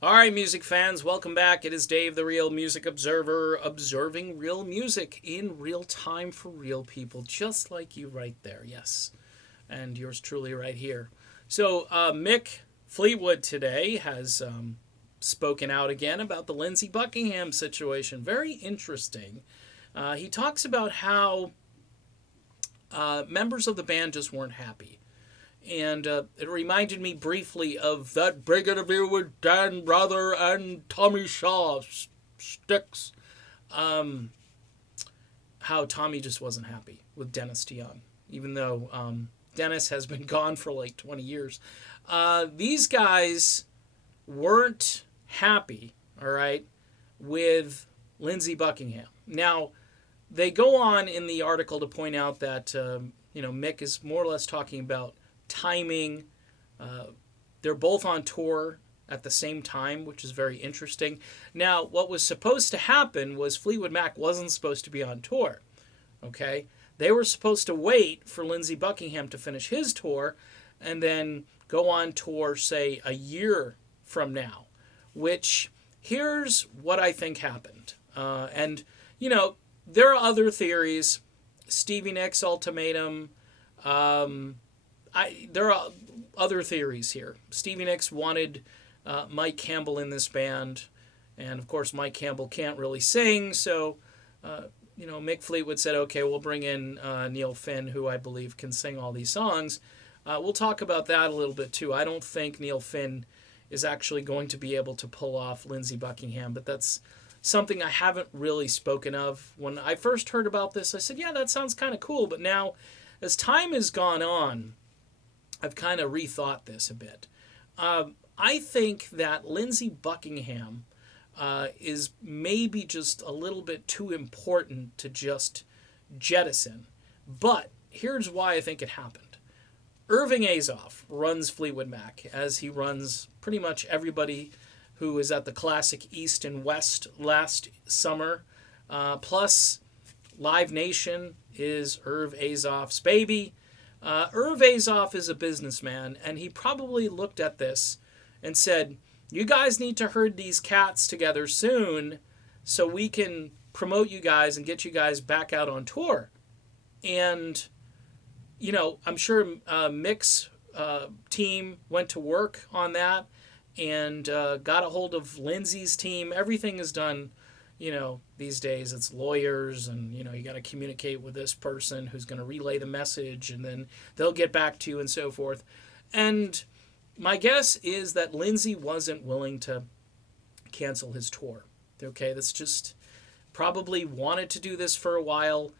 All right, music fans, welcome back. It is Dave, the Real Music Observer, observing real music in real time for real people, just like you right there. Yes, and yours truly right here. So, Mick Fleetwood today has spoken out again about the Lindsey Buckingham situation. Very interesting. He talks about how members of the band just weren't happy. And it reminded me briefly of that big interview with Dan Rather and Tommy Shaw, Sticks. How Tommy just wasn't happy with Dennis DeYoung, even though Dennis has been gone for like 20 years. These guys weren't happy, all right, with Lindsey Buckingham. Now, they go on in the article to point out that, Mick is more or less talking about timing. They're both on tour at the same time, which is very interesting. Now, what was supposed to happen was Fleetwood Mac wasn't supposed to be on tour. Okay? They were supposed to wait for Lindsey Buckingham to finish his tour and then go on tour, say, a year from now, which here's what I think happened. There are other theories. Stevie Nicks ultimatum. There are other theories here. Stevie Nicks wanted Mike Campbell in this band, and of course Mike Campbell can't really sing, so Mick Fleetwood said, "Okay, we'll bring in Neil Finn, who I believe can sing all these songs." We'll talk about that a little bit too. I don't think Neil Finn is actually going to be able to pull off Lindsey Buckingham, but that's something I haven't really spoken of. When I first heard about this, I said, "Yeah, that sounds kind of cool," but now, as time has gone on, I've kind of rethought this a bit. I think that Lindsey Buckingham is maybe just a little bit too important to just jettison. But here's why I think it happened. Irving Azoff runs Fleetwood Mac, as he runs pretty much everybody who was at the Classic East and West last summer. Plus, Live Nation is Irv Azoff's baby. Irv Azoff is a businessman, and he probably looked at this and said, "You guys need to herd these cats together soon so we can promote you guys and get you guys back out on tour." And, I'm sure Mick's team went to work on that and got a hold of Lindsey's team. Everything is done. These days it's lawyers and, you got to communicate with this person who's going to relay the message and then they'll get back to you and so forth. And my guess is that Lindsey wasn't willing to cancel his tour. Okay, that's just probably wanted to do this for a while.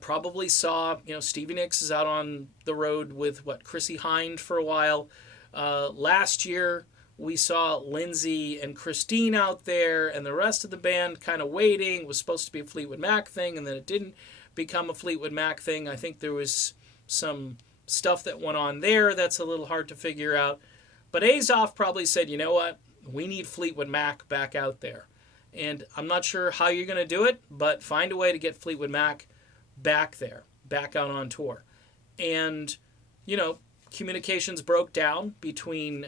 Probably saw, Stevie Nicks is out on the road with, Chrissie Hynde for a while. Last year, we saw Lindsey and Christine out there and the rest of the band kind of waiting. It was supposed to be a Fleetwood Mac thing, and then it didn't become a Fleetwood Mac thing. I think there was some stuff that went on there that's a little hard to figure out. But Azoff probably said, "You know what? We need Fleetwood Mac back out there." And I'm not sure how you're going to do it, but find a way to get Fleetwood Mac back there, back out on tour. And, communications broke down between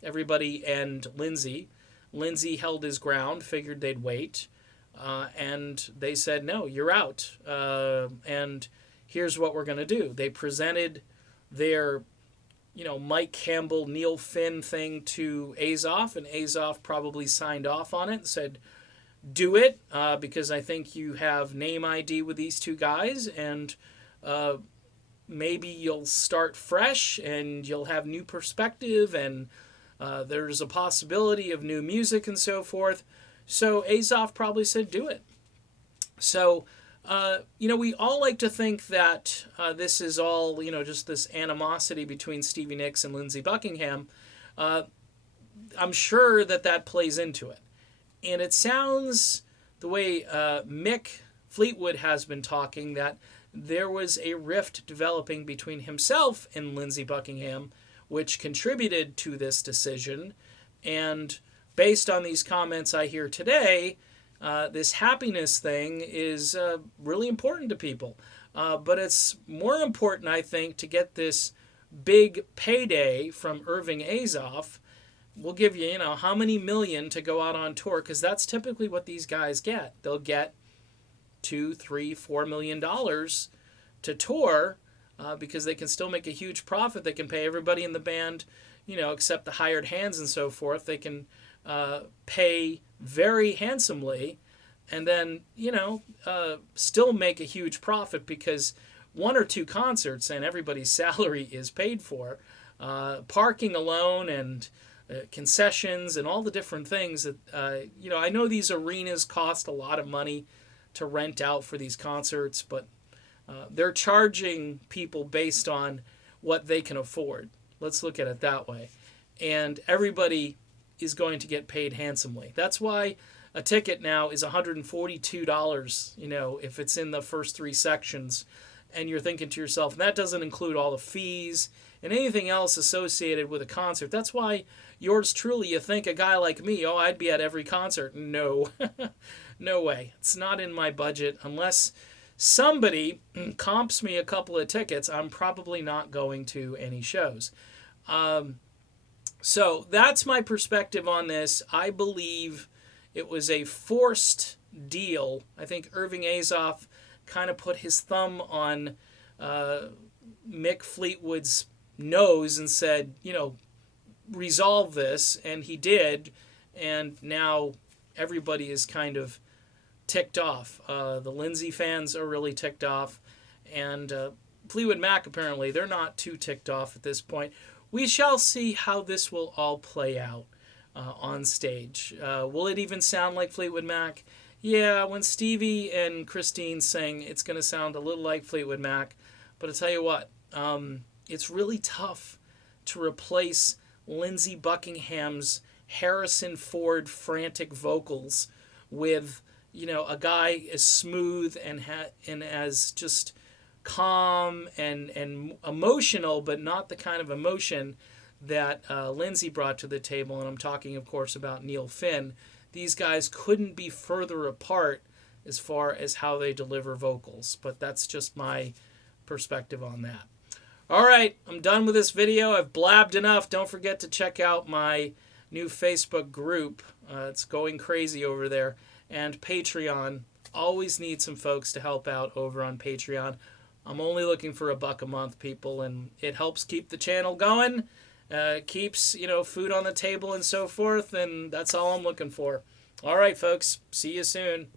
everybody and Lindsey. Lindsey held his ground, figured they'd wait, and they said, "No, you're out. And here's what we're going to do." They presented their, Mike Campbell, Neil Finn thing to Azoff, and Azoff probably signed off on it and said, "Do it, because I think you have name ID with these two guys, and maybe you'll start fresh and you'll have new perspective and there's a possibility of new music and so forth." So Azoff probably said, "Do it." So, we all like to think that this is all, just this animosity between Stevie Nicks and Lindsey Buckingham. I'm sure that plays into it. And it sounds, the way Mick Fleetwood has been talking, that there was a rift developing between himself and Lindsey Buckingham, which contributed to this decision. And based on these comments I hear today, this happiness thing is really important to people. But it's more important, I think, to get this big payday from Irving Azoff, we'll give you, how many million to go out on tour, because that's typically what these guys get. They'll get $2, $3, $4 million to tour because they can still make a huge profit. They can pay everybody in the band, except the hired hands and so forth. They can pay very handsomely and then, still make a huge profit because one or two concerts and everybody's salary is paid for. Parking alone and concessions and all the different things that, I know these arenas cost a lot of money to rent out for these concerts, but they're charging people based on what they can afford. Let's look at it that way. And everybody is going to get paid handsomely. That's why a ticket now is $142, if it's in the first three sections. And you're thinking to yourself, and that doesn't include all the fees and anything else associated with a concert. That's why yours truly, you think a guy like me, I'd be at every concert. No, no way. It's not in my budget. Unless somebody comps me a couple of tickets, I'm probably not going to any shows. So that's my perspective on this. I believe it was a forced deal. I think Irving Azoff kind of put his thumb on Mick Fleetwood's nose and said, resolve this, and he did, and now everybody is kind of ticked off. The Lindsey fans are really ticked off, and Fleetwood Mac, apparently, they're not too ticked off at this point. We shall see how this will all play out on stage. Will it even sound like Fleetwood Mac? Yeah, when Stevie and Christine sing, it's going to sound a little like Fleetwood Mac. But I'll tell you what, it's really tough to replace Lindsey Buckingham's Harrison Ford frantic vocals with, a guy as smooth and as just calm and emotional, but not the kind of emotion that Lindsey brought to the table. And I'm talking, of course, about Neil Finn. These guys couldn't be further apart as far as how they deliver vocals, but that's just my perspective on that. All right, I'm done with this video. I've blabbed enough. Don't forget to check out my new Facebook group. It's going crazy over there. And Patreon. Always need some folks to help out over on Patreon. I'm only looking for $1 a month, people, and it helps keep the channel going. Keeps, food on the table and so forth, and that's all I'm looking for. All right, folks. See you soon.